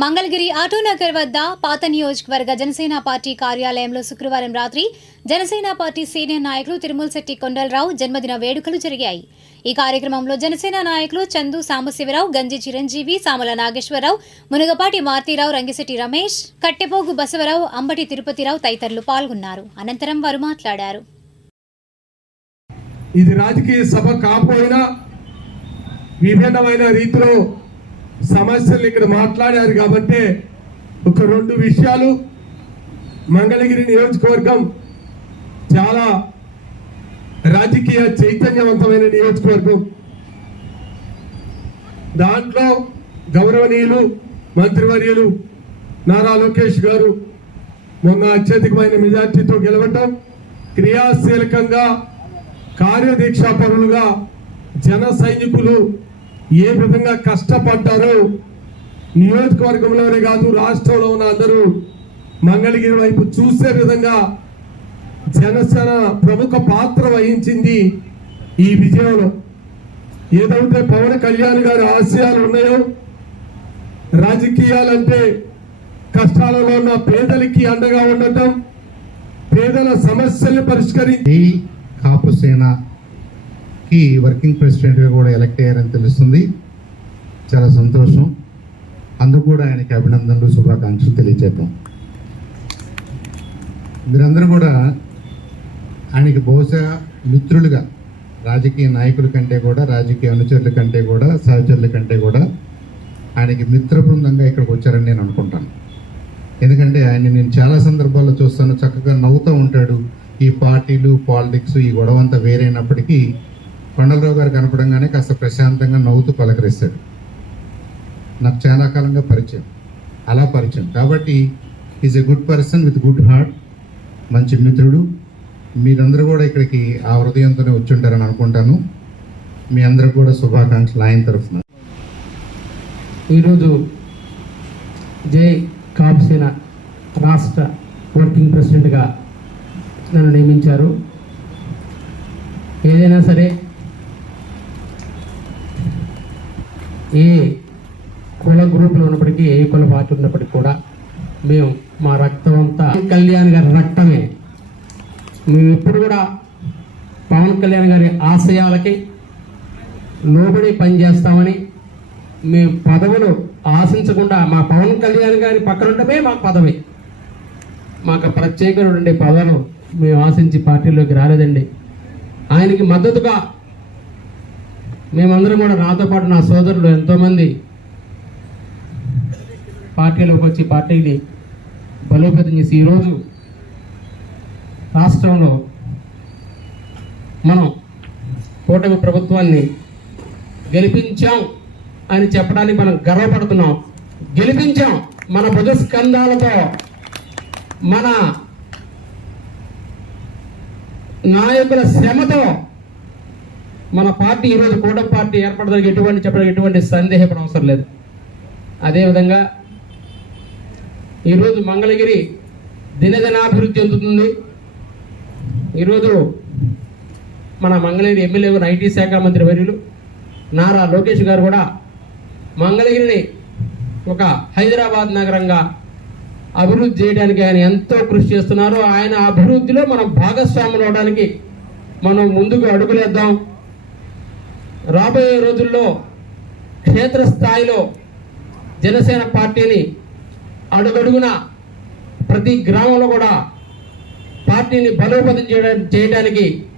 మంగళగిరి ఆటోనగర్ వద్ద పాత నియోజకవర్గ జనసేన పార్టీ కార్యాలయంలో శుక్రవారం రాత్రి జనసేన పార్టీ సీనియర్ నాయకులు తిరుమలశెట్టి కొండలరావు జన్మదిన వేడుకలు జరిగాయి. ఈ కార్యక్రమంలో జనసేన నాయకులు చందు సాంబశివరావు గంజి చిరంజీవి సామల నాగేశ్వరరావు మునగపాటి మారుతీరావు రంగిశెట్టి రమేష్ కట్టెపోగు బసవరావు అంబటి తిరుపతిరావు తదితరులు పాల్గొన్నారు. అనంతరం వారు మాట్లాడారు. ఇది రాజకీయ సభ కాకపోయినా విభిన్నమైన రీతిలో సమస్యలు ఇక్కడ మాట్లాడారు కాబట్టి ఒక రెండు విషయాలు మంగళగిరి నియోజకవర్గం చాలా రాజకీయ చైతన్యవంతమైన నియోజకవర్గం. దాంట్లో గౌరవనీయులు మంత్రివర్యులు నారా లోకేష్ గారు మొన్న అత్యధికమైన మెజార్టీతో గెలవటం క్రియాశీలకంగా కార్యదీక్షా పరులుగా జన సైనికులు ఏ విధంగా కష్టపడ్డారో నియోజకవర్గంలోనే కాదు రాష్ట్రంలో ఉన్న అందరూ మంగళగిరి వైపు చూసే విధంగా జనసేన ప్రముఖ పాత్ర వహించింది ఈ విజయంలో. ఏదైతే పవన్ కళ్యాణ్ గారి ఆశయాలు ఉన్నాయో రాజకీయాలంటే కష్టాలలో ఉన్న పేదలకి అండగా ఉండటం పేదల సమస్యలు పరిష్కరించి కాపు కాపు కి వర్కింగ్ ప్రెసిడెంట్గా కూడా ఎలక్ట్ అయ్యారని తెలుస్తుంది. చాలా సంతోషం. అందుకు కూడా ఆయనకి అభినందనలు శుభాకాంక్షలు తెలియజేద్దాం. మీరందరూ కూడా ఆయనకి బహుశా మిత్రులుగా రాజకీయ నాయకుల కంటే కూడా రాజకీయ అనుచరుల కంటే కూడా సహచరుల కంటే కూడా ఆయనకి మిత్ర బృందంగా ఇక్కడికి వచ్చారని నేను అనుకుంటాను. ఎందుకంటే ఆయన నేను చాలా సందర్భాల్లో చూస్తాను. చక్కగా నవ్వుతూ ఉంటాడు. ఈ పార్టీలు పాలిటిక్స్ ఈ గొడవ అంతా వేరైనప్పటికీ కొండలరావు గారు కనపడంగానే కాస్త ప్రశాంతంగా నవ్వుతూ పలకరిస్తాడు. నాకు చాలా కాలంగా పరిచయం. అలా పరిచయం. కాబట్టి is a good person with good heart మంచి మిత్రుడు. మీరందరూ కూడా ఇక్కడికి ఆ హృదయంతోనే వచ్చి ఉంటారని అనుకుంటాను. మీ అందరికి కూడా శుభాకాంక్షలు. ఆయన తరఫున. ఈరోజు జై కాపుసేన రాష్ట్ర వర్కింగ్ ప్రెసిడెంట్గా నన్ను నియమించారు. ఏదైనా సరే ఏ కుల గ్రూప్లో ఉన్నప్పటికీ ఏ కుల పార్టీ ఉన్నప్పటికీ కూడా మేము మా రక్తం అంతా కళ్యాణ్ గారి రక్తమే. మేము ఎప్పుడు కూడా పవన్ కళ్యాణ్ గారి ఆశయాలకి లోబడి పనిచేస్తామని మేము పదవులు ఆశించకుండా మా పవన్ కళ్యాణ్ గారి పక్కన ఉండమే మాకు పదవి. మాకు ప్రత్యేకమైనటువంటి పదవులు మేము ఆశించి పార్టీలోకి రాలేదండి. ఆయనకి మద్దతుగా మేమందరం కూడా నాతో పాటు నా సోదరులు ఎంతోమంది పార్టీలోకి వచ్చి పార్టీని బలోపేతం చేసి ఈరోజు రాష్ట్రంలో మనం కూటమి ప్రభుత్వాన్ని గెలిపించాం అని చెప్పడానికి మనం గర్వపడుతున్నాం. గెలిపించాం మన భుజస్కంధాలతో మన నాయకుల శ్రమతో మన పార్టీ ఈరోజు కూటమి పార్టీ ఏర్పడడానికి ఎటువంటి చెప్పడానికి ఎటువంటి సందేహపడ అవసరం లేదు. అదేవిధంగా ఈరోజు మంగళగిరి దినదినాభివృద్ధి చెందుతుంది. ఈరోజు మన మంగళగిరి ఎమ్మెల్యే ఐటీ శాఖ మంత్రి వర్యులు నారా లోకేష్ గారు కూడా మంగళగిరిని ఒక హైదరాబాద్ నగరంగా అభివృద్ధి చేయడానికి ఆయన ఎంతో కృషి చేస్తున్నారు. ఆయన అభివృద్ధిలో మనం భాగస్వాములు అవడానికి మనం ముందుకు అడుగులేద్దాం. రాబోయే రోజుల్లో క్షేత్రస్థాయిలో జనసేన పార్టీని అడుగడుగున ప్రతి గ్రామంలో కూడా పార్టీని బలోపేతం చేయడానికి చేయడానికి